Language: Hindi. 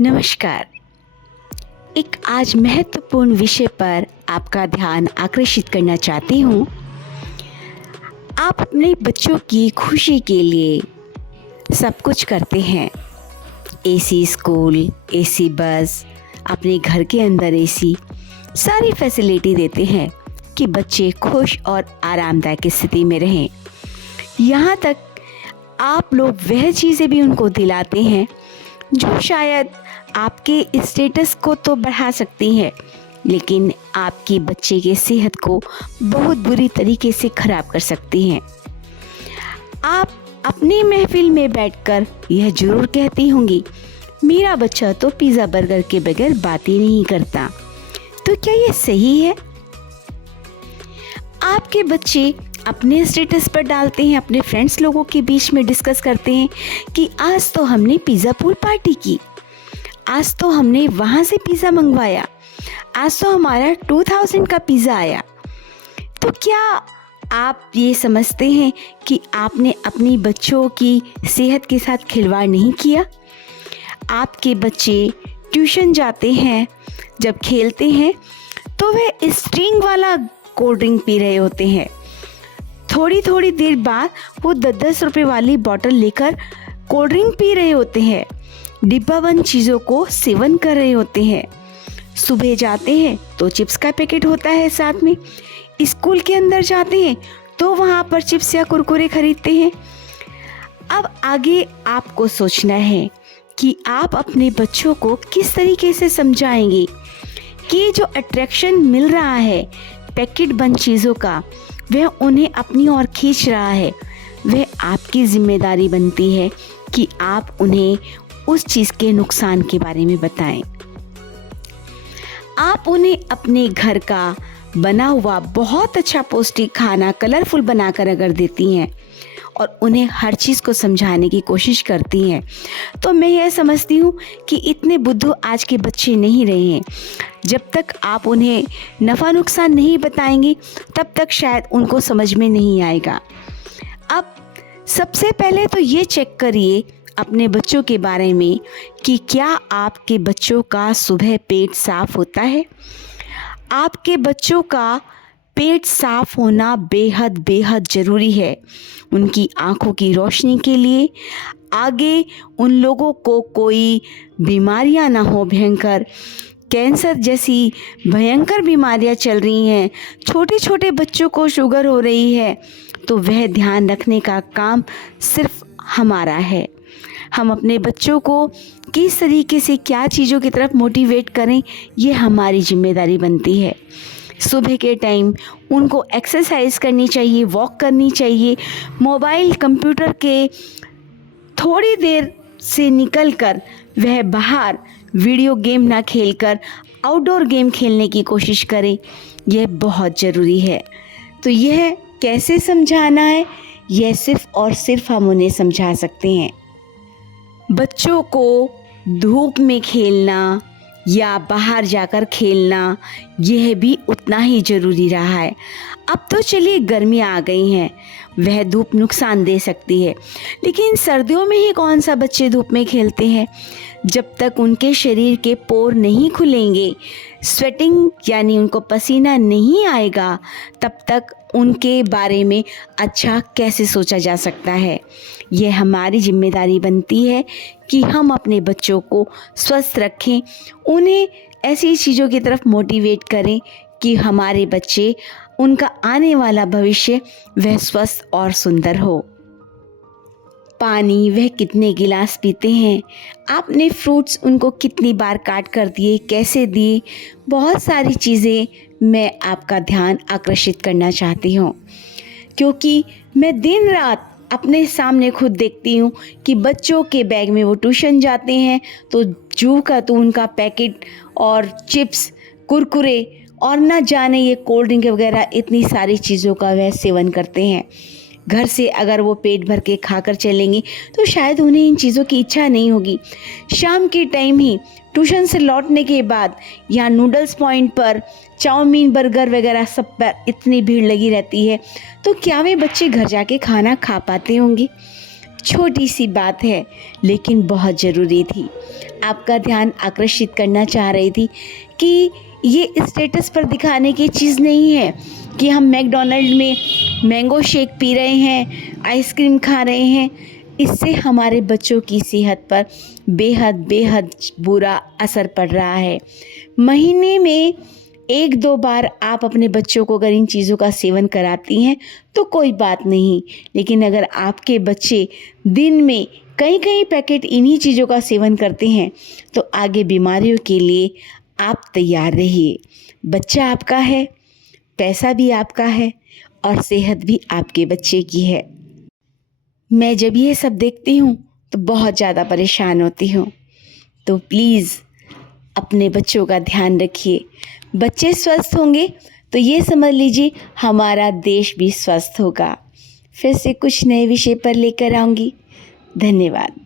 नमस्कार। एक आज महत्वपूर्ण विषय पर आपका ध्यान आकर्षित करना चाहती हूँ। आप अपने बच्चों की खुशी के लिए सब कुछ करते हैं। एसी स्कूल, एसी बस, अपने घर के अंदर एसी, सारी फैसिलिटी देते हैं कि बच्चे खुश और आरामदायक स्थिति में रहें। यहाँ तक आप लोग वह चीज़ें भी उनको दिलाते हैं जो शायद आपके स्टेटस को तो बढ़ा सकती है, लेकिन आपके बच्चे के सेहत को बहुत बुरी तरीके से खराब कर सकती हैं। आप अपनी महफिल में बैठकर यह जरूर कहती होंगी, मेरा बच्चा तो पिज़्ज़ा बर्गर के बगैर बात ही नहीं करता। तो क्या यह सही है? आपके बच्चे अपने स्टेटस पर डालते हैं, अपने फ्रेंड्स लोगों के बीच में डिस्कस करते हैं कि आज तो हमने पिज़्ज़ा पूल पार्टी की, आज तो हमने वहाँ से पिज़्ज़ा मंगवाया, आज तो हमारा 2000 का पिज़्ज़ा आया। तो क्या आप ये समझते हैं कि आपने अपनी बच्चों की सेहत के साथ खिलवाड़ नहीं किया? आपके बच्चे ट्यूशन जाते हैं, जब खेलते हैं तो वे स्ट्रिंग वाला कोल्ड ड्रिंक पी रहे होते हैं। थोड़ी थोड़ी देर बाद वो 10-10 रुपए वाली बोतल लेकर कोल्ड ड्रिंक पी रहे होते हैं, डिब्बाबंद चीज़ों को सेवन कर रहे होते हैं। सुबह जाते हैं तो चिप्स का पैकेट होता है साथ में, स्कूल के अंदर जाते हैं तो वहाँ पर चिप्स या कुरकुरे खरीदते हैं। अब आगे आपको सोचना है कि आप अपने बच्चों को किस तरीके से समझाएंगे कि जो अट्रैक्शन मिल रहा है पैकेट बंद चीज़ों का, वह उन्हें अपनी ओर खींच रहा है। वह आपकी जिम्मेदारी बनती है कि आप उन्हें उस चीज़ के नुकसान के बारे में बताएं। आप उन्हें अपने घर का बना हुआ बहुत अच्छा पौष्टिक खाना कलरफुल बनाकर अगर देती हैं और उन्हें हर चीज़ को समझाने की कोशिश करती हैं, तो मैं यह समझती हूँ कि इतने बुद्धू आज के बच्चे नहीं रहे हैं। जब तक आप उन्हें नफ़ा नुकसान नहीं बताएंगी तब तक शायद उनको समझ में नहीं आएगा। अब सबसे पहले तो ये चेक करिए अपने बच्चों के बारे में कि क्या आपके बच्चों का सुबह पेट साफ होता है। आपके बच्चों का पेट साफ होना बेहद बेहद ज़रूरी है उनकी आँखों की रोशनी के लिए। आगे उन लोगों को कोई बीमारियां ना हो, भयंकर कैंसर जैसी भयंकर बीमारियां चल रही हैं, छोटे छोटे बच्चों को शुगर हो रही है, तो वह ध्यान रखने का काम सिर्फ हमारा है। हम अपने बच्चों को किस तरीके से क्या चीज़ों की तरफ मोटिवेट करें, ये हमारी जिम्मेदारी बनती है। सुबह के टाइम उनको एक्सरसाइज करनी चाहिए, वॉक करनी चाहिए। मोबाइल कंप्यूटर के थोड़ी देर से निकलकर वह बाहर वीडियो गेम ना खेलकर आउटडोर गेम खेलने की कोशिश करें, यह बहुत ज़रूरी है। तो यह कैसे समझाना है, यह सिर्फ और सिर्फ हम उन्हें समझा सकते हैं। बच्चों को धूप में खेलना या बाहर जाकर खेलना यह भी उतना ही ज़रूरी रहा है। अब तो चलिए गर्मियाँ आ गई हैं, वह धूप नुकसान दे सकती है, लेकिन सर्दियों में ही कौन सा बच्चे धूप में खेलते हैं। जब तक उनके शरीर के पोर नहीं खुलेंगे, स्वेटिंग यानी उनको पसीना नहीं आएगा, तब तक उनके बारे में अच्छा कैसे सोचा जा सकता है। यह हमारी जिम्मेदारी बनती है कि हम अपने बच्चों को स्वस्थ रखें, उन्हें ऐसी चीज़ों की तरफ मोटिवेट करें कि हमारे बच्चे, उनका आने वाला भविष्य वह स्वस्थ और सुंदर हो। पानी वह कितने गिलास पीते हैं, आपने फ्रूट्स उनको कितनी बार काट कर दिए, कैसे दिए, बहुत सारी चीज़ें मैं आपका ध्यान आकर्षित करना चाहती हूँ, क्योंकि मैं दिन रात अपने सामने खुद देखती हूँ कि बच्चों के बैग में वो ट्यूशन जाते हैं तो जू का तो उनका पैकेट और चिप्स, कुरकुरे और ना जाने ये कोल्ड ड्रिंक वगैरह इतनी सारी चीज़ों का वह सेवन करते हैं। घर से अगर वो पेट भर के खाकर चलेंगे तो शायद उन्हें इन चीज़ों की इच्छा नहीं होगी। शाम के टाइम ही ट्यूशन से लौटने के बाद यहाँ नूडल्स पॉइंट पर चाउमीन, बर्गर वगैरह सब पर इतनी भीड़ लगी रहती है, तो क्या वे बच्चे घर जाके खाना खा पाते होंगे? छोटी सी बात है लेकिन बहुत ज़रूरी थी। आपका ध्यान आकर्षित करना चाह रही थी कि ये स्टेटस पर दिखाने की चीज़ नहीं है कि हम मैकडॉनल्ड में मैंगो शेक पी रहे हैं, आइसक्रीम खा रहे हैं। इससे हमारे बच्चों की सेहत पर बेहद बेहद बुरा असर पड़ रहा है। महीने में 1-2 बार आप अपने बच्चों को अगर इन चीज़ों का सेवन कराती हैं तो कोई बात नहीं, लेकिन अगर आपके बच्चे दिन में कई पैकेट इन्हीं चीज़ों का सेवन करते हैं तो आगे बीमारियों के लिए आप तैयार रहिए। बच्चा आपका है, पैसा भी आपका है और सेहत भी आपके बच्चे की है। मैं जब ये सब देखती हूँ तो बहुत ज़्यादा परेशान होती हूँ। तो प्लीज़ अपने बच्चों का ध्यान रखिए। बच्चे स्वस्थ होंगे तो ये समझ लीजिए हमारा देश भी स्वस्थ होगा। फिर से कुछ नए विषय पर लेकर आऊँगी। धन्यवाद।